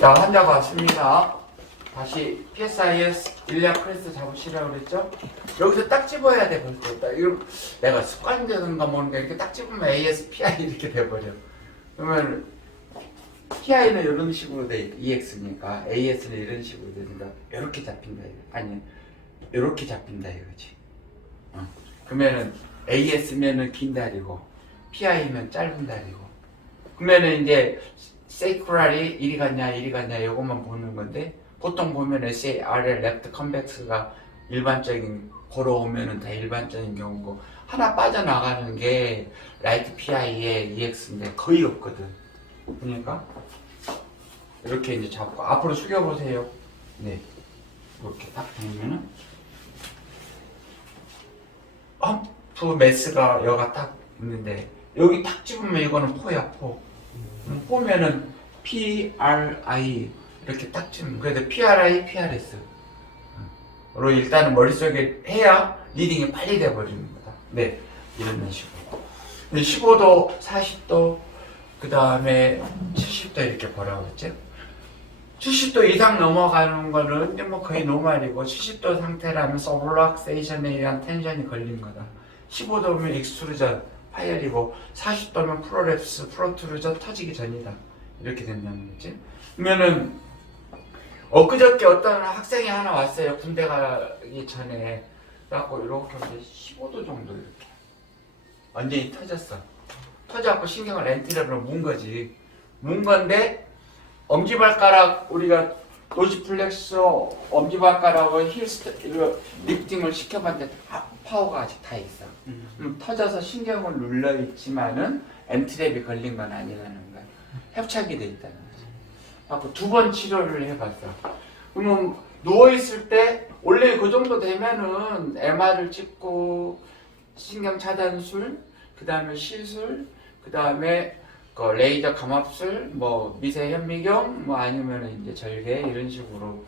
자, 환자가 왔습니다. 다시 PSIS 일리아 크레스 잡으시라고 그랬죠? 여기서 딱 집어야 돼, 벌써. 딱. 이거 내가 습관되는가 모르는데 이렇게 딱 집으면 AS, PI 이렇게 돼버려. 그러면 PI는 이런 식으로 돼, EX니까 AS는 이런 식으로 되니까 이렇게 잡힌다, 이거. 아니, 이렇게 잡힌다 이거지. 어. 그러면은 AS면은 긴 다리고 PI면 짧은 다리고 그러면은 이제 세이크랄이 이리 갔냐 이리 갔냐 이것만 보는 건데 보통 보면 SARL 레프트 컨벡스가 일반적인 걸어오면은 다 일반적인 경우고 하나 빠져나가는 게 라이트 PI의 EX인데 거의 없거든. 그러니까 이렇게 이제 잡고 앞으로 숙여 보세요. 네. 이렇게 딱 보면은 험프 매스가 여가 딱 있는데 여기 딱 집으면 이거는 포야 포 음, 포면은 PRI 이렇게 딱 집으면 그래도 PRI, PRS 로 일단은 머릿속에 해야 리딩이 빨리 돼버리는 거다. 네 이런 식으로. 근데 15도, 40도 그 다음에 70도 이렇게 보라고 했죠 70도 이상 넘어가는 거는 뭐 거의 노말이고 70도 상태라면 서블락세이션에 의한 텐션이 걸린 거다. 15도면 익스트루전 파열이고 40도면 프로랩스 프로트루전 터지기 전이다. 이렇게 된다는 거지. 그러면은 엊그저께 어떤 학생이 하나 왔어요. 군대 가기 전에. 그래갖고 이렇게 하면 15도 정도 이렇게. 완전히 터졌어. 터져갖고 신경을 렌티랩으로 문 거지. 문 건데 엄지발가락 우리가 노지플렉서 엄지발가락을 힐스트 이거 리프팅을 시켜봤는데 파- 파워가 아직 다 있어. 음, 터져서 신경을 눌러 있지만은 엔트랩이 걸린 건 아니라는 거야. 협착이 돼 있다는 거지. 하고 두번 치료를 해봤어. 그러면 누워 있을 때 원래 그 정도 되면은 MR을 찍고 신경 차단술, 그 다음에 시술, 그 다음에 그 레이저 감압술, 뭐 미세 현미경, 뭐 아니면 이제 절개 이런 식으로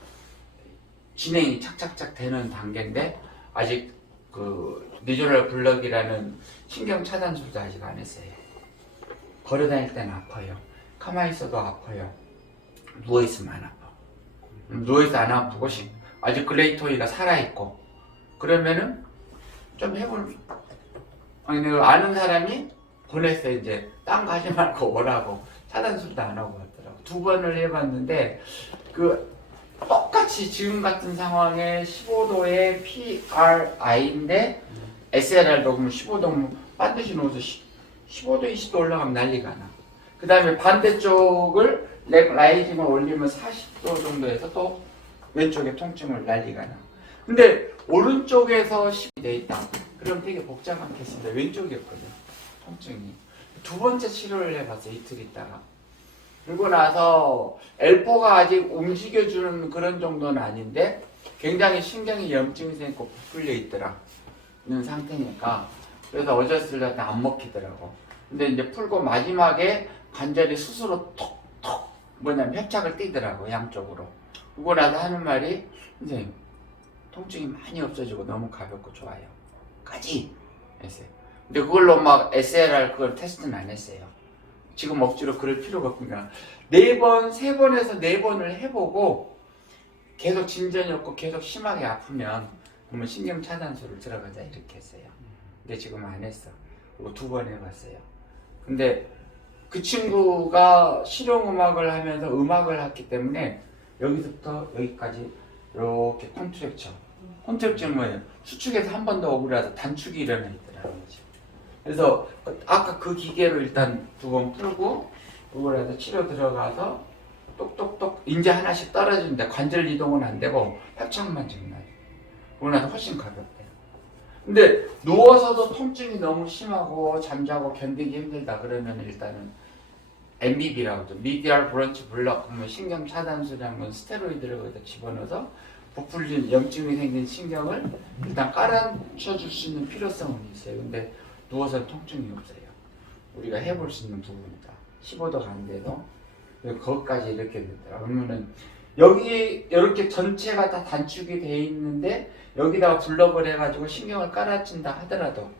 진행이 착착착 되는 단계인데 아직 그 니조럴 블럭이라는 신경 차단술도 아직 안 했어요. 걸어 다닐 때는 아파요. 가만히 있어도 아파요. 누워 있으면 안 아파. 누워 있어 안 아프고 시- 아직 글레이토이가 살아 있고 그러면은 좀 해볼. 아니 내가 아는 사람이 보냈어 이제 딴거 하지 말고 오라고 차단술도 안 하고 왔더라고 두 번을 해봤는데 그 똑같이 지금 같은 상황에 15도의 PRI인데 SLR도 그러면 15도면 반드시 넣어서 15도 20도 올라가면 난리가 나 그 다음에 반대쪽을 렉 라이징을 올리면 40도 정도에서 또 왼쪽에 통증을 난리가 나. 근데 오른쪽에서 10이 돼 있다. 그럼 되게 복잡한 케이스인데 왼쪽이었거든 통증이. 두 번째 치료를 해봤어 이틀 있다가 그리고 나서 엘포가 아직 움직여주는 그런 정도는 아닌데 굉장히 신경이 염증이 생기고 부풀려 있더라 있는 상태니까 그래서 어졌을 때안 먹히더라고. 근데 이제 풀고 마지막에 관절이 스스로 톡톡 뭐냐면 협착을 띄더라고 양쪽으로. 그러고 나서 하는 말이 선생님 통증이 많이 없어지고 너무 가볍고 좋아요. 까지. 했어요 근데 그걸로 막 SLR 그걸 테스트는 안 했어요. 지금 억지로 그럴 필요가 없구나. 네 번, 세 번에서 네 번을 해보고 계속 진전이 없고 계속 심하게 아프면 그러면 신경 차단술을 들어가자 이렇게 했어요. 근데 지금 안 했어. 그리고 두 번 해봤어요. 근데 그 친구가 실용음악을 하면서 음악을 했기 때문에 여기서부터 여기까지 이렇게 콘트랙처. 콘트랙처는 뭐예요? 수축에서 한 번더 오그라서 단축이 일어나 있더라고요. 그래서 아까 그 기계로 일단 두 번 풀고 그걸 해서 치료 들어가서 똑똑똑 인제 하나씩 떨어지는데 관절 이동은 안 되고 협착만 지금 나요. 그러고 나서 훨씬 가볍대요. 근데 누워서도 통증이 너무 심하고 잠자고 견디기 힘들다 그러면 일단은 MBB라고 하죠. 미디얼 브런치 블럭 그러면 신경 차단술이라는 스테로이드를 거기다 집어넣어서 부풀린 염증이 생긴 신경을 일단 깔아쳐 줄 수 있는 필요성은 있어요. 근데 누워서 통증이 없어요. 우리가 해볼 수 있는 부분이다. 15도 가는데도 거기까지 이렇게 됐다. 그러면은 여기 이렇게 전체가 다 단축이 돼 있는데 여기다가 블럭을 해가지고 신경을 깔아준다 하더라도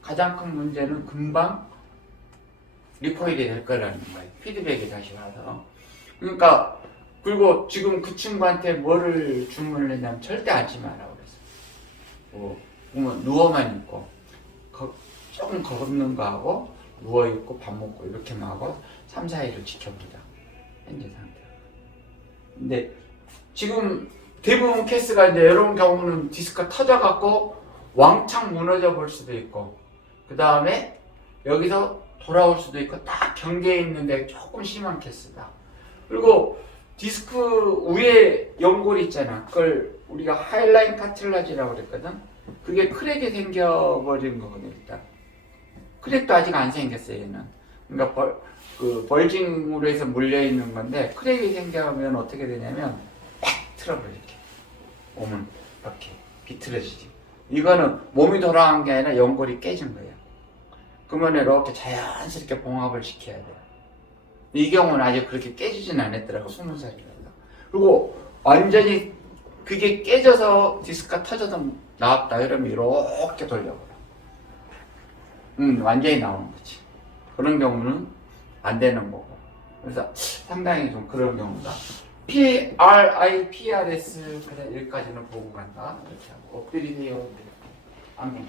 가장 큰 문제는 금방 리코일이 될 거라는 거예요. 피드백이 다시 와서. 그러니까 그리고 지금 그 친구한테 뭐를 주문을 했냐면 절대 앉지 마라 그랬어. 뭐, 누워만 있고, 거- 조금 걷는 거 하고, 누워 있고 밥 먹고 이렇게만 하고 3, 4일을 지켜보자. 현재 상태. 근데 지금 대부분 케이스가 이제 이런 경우는 디스크가 터져갖고 왕창 무너져 볼 수도 있고, 그 다음에 여기서 돌아올 수도 있고, 딱 경계에 있는데 조금 심한 케이스다. 그리고 디스크 위에 연골 있잖아. 그걸 우리가 하이라인 카틸라지라고 그랬거든. 그게 크랙이 생겨버린 거거든, 일단. 크랙도 아직 안 생겼어요, 얘는. 그러니까 벌, 그 벌징으로 해서 물려있는 건데, 크랙이 생겨면 어떻게 되냐면, 팍 틀어버려, 이렇게. 몸은 이렇게 비틀어지지. 이거는 몸이 돌아간 게 아니라 연골이 깨진 거예요. 그러면 이렇게 자연스럽게 봉합을 시켜야 돼요. 이 경우는 아직 그렇게 깨지진 않았더라고, 20살이라서. 그리고 완전히 그게 깨져서 디스크가 터져서 나왔다. 이러면 이렇게 돌려버려. 음, 완전히 나오는 거지. 그런 경우는 안 되는 거고. 그래서 상당히 좀 그런 경우다. P, R, I, P, R, S, 그냥 여기까지는 보고 간다. 이렇게 하고. 엎드리세요. 안경.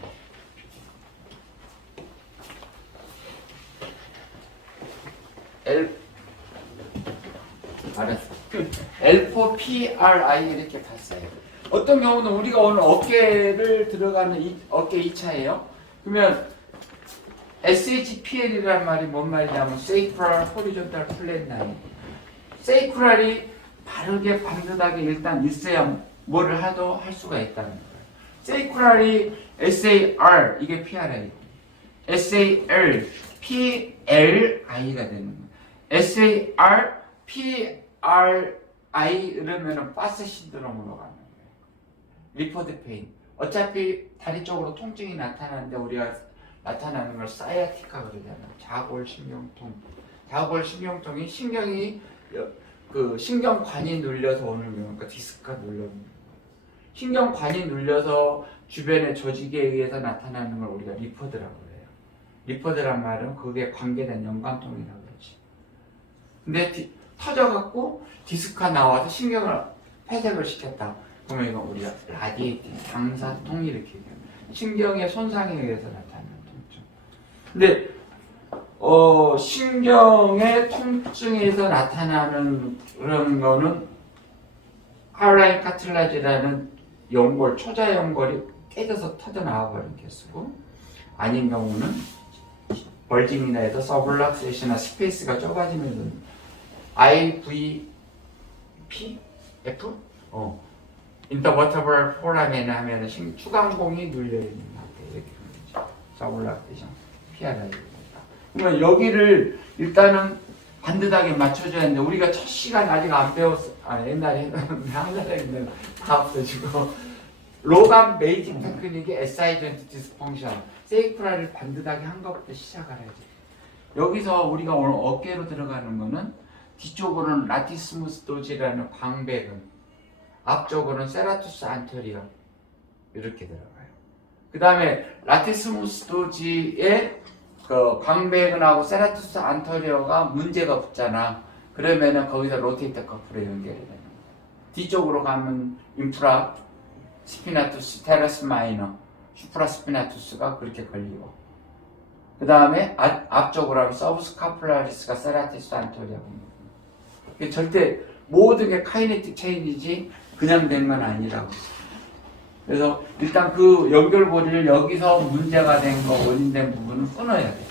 L, 알았어. L4, P, R, I 이렇게 봤어요. 어떤 경우는 우리가 오늘 어깨를 들어가는 이, 어깨 2차예요. 그러면 SHPL이라는 말이 뭔 말이냐면 Sacral Horizontal Flat Line. 세이크랄이 바르게 반듯하게 일단 있어야 뭐를 하도 할 수가 있다는 거예요. 세이크랄이 SAR 이게 PRI, SAL PLI가 되는 거예요. SAR PRI 이러면은 파스 신드롬으로 가는 거예요. 리포드 페인. 어차피 다리 쪽으로 통증이 나타나는데 우리가 나타나는 걸 사이아티카 그러잖아요. 자골 신경통. 자골 신경통이 신경이 여- 그 신경관이 눌려서 오는 경우니까 디스크가 눌려. 신경관이 눌려서 주변의 조직에 의해서 나타나는 걸 우리가 리포드라고 그래요. 리포드란 말은 그게 관계된 연관통이라고 그러지. 근데 디- 터져갖고 디스크가 나와서 신경을 폐색을 시켰다. 그러면 이건 우리가 라디에이팅, 이렇게 얘기해요. 신경의 손상에 의해서 나타나는 통증. 근데 어, 신경의 통증에서 나타나는 그런 거는 하라인 카틸라지라는 연골, 초자 연골이 깨져서 터져 나와 버린 개수고 아닌 경우는 벌징이나 해서 서블락세이시나 스페이스가 좁아지면서 IVP F 어 인터버터블 포라멘 하면은 신- 추간공이 눌려 있는 상태 이렇게 되죠. 서블락세이션 피하라 그러면 여기를 일단은 반듯하게 맞춰줘야 하는데 우리가 첫 시간 아직 안 배웠어. 아 옛날에 항상 했는데 다 없어지고 로감 베이징 테크닉의 SI 전트 디스펑션 세이크라를 반듯하게 한 것부터 시작을 해야지. 여기서 우리가 오늘 어깨로 들어가는 거는 뒤쪽으로는 라티스무스 도지라는 광배근 앞쪽으로는 세라투스 안테리어 이렇게 들어가요. 그 다음에 라티스무스 도지의 그 광배근하고 세라투스 안테리어가 문제가 붙잖아. 그러면은 거기서 로테이터 커플에 연결이 되는 거야. 뒤쪽으로 가면 인프라 스피나투스 테라스 마이너 슈프라 스피나투스가 그렇게 걸리고 그 다음에 앞쪽으로 하면 서브스 카플라리스가 세라티스 안테리어가 이게 절대 모든 게 카이네틱 체인이지 그냥 된 건 아니라고. 그래서 일단 그 연결고리를 여기서 문제가 된 거 원인된 부분은 끊어야 돼.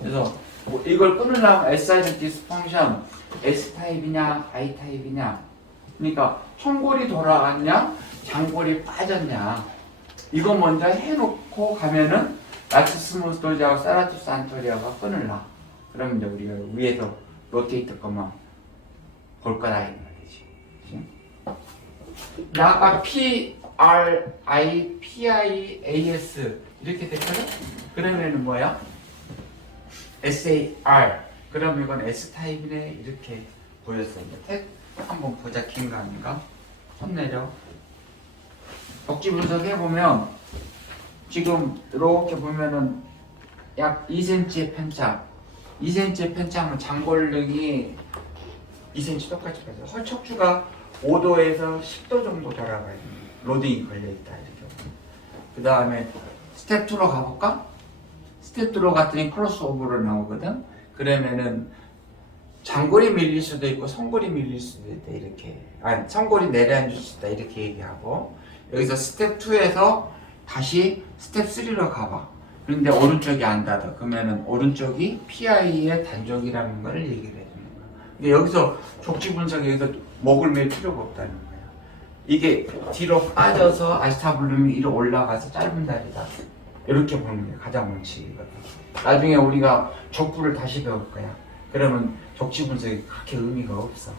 그래서 뭐 이걸 끊으려면 SI 디스펑션 S 타입이냐 I 타입이냐. 그러니까 총골이 돌아갔냐 장골이 빠졌냐. 이거 먼저 해놓고 가면은 라티스무스 도지하고 세라투스 안토리아가 끊을라. 그러면 이제 우리가 위에서 로테이트 것만 볼 거다 이 말이지. 나 아까 P R I P I A S 이렇게 됐거든? 그러면은 뭐야? S A R 그럼 이건 S 타입이네 이렇게 보였어. 이제 한번 보자 킹감인가? 손 내려. 복지 분석해 보면 지금 이렇게 보면은 약 2cm의 편차, 2cm의 편차면 장골릉이 2cm 똑같이 빠져. 허척추가 5도에서 10도 정도 돌아가야 돼. 로딩이 걸려있다 이렇게. 그 다음에 스텝 2로 가볼까? 스텝 2로 갔더니 크로스 오버로 나오거든. 그러면은 장골이 밀릴 수도 있고 성골이 밀릴 수도 있다 이렇게. 아니 성골이 내려앉을 수 있다 이렇게 얘기하고 여기서 스텝 2에서 다시 스텝 3로 가봐. 그런데 오른쪽이 안 닫아. 그러면은 오른쪽이 PI의 단족이라는 걸 얘기를 해주는 거야. 근데 여기서 족지 분석에서 목을 맬 필요가 없다는 거야. 이게 뒤로 빠져서 아시타블룸이 위로 올라가서 짧은 다리다. 이렇게 보는 게 가장 원칙이거든. 나중에 우리가 족부를 다시 배울 거야. 그러면 족지 분석이 그렇게 의미가 없어.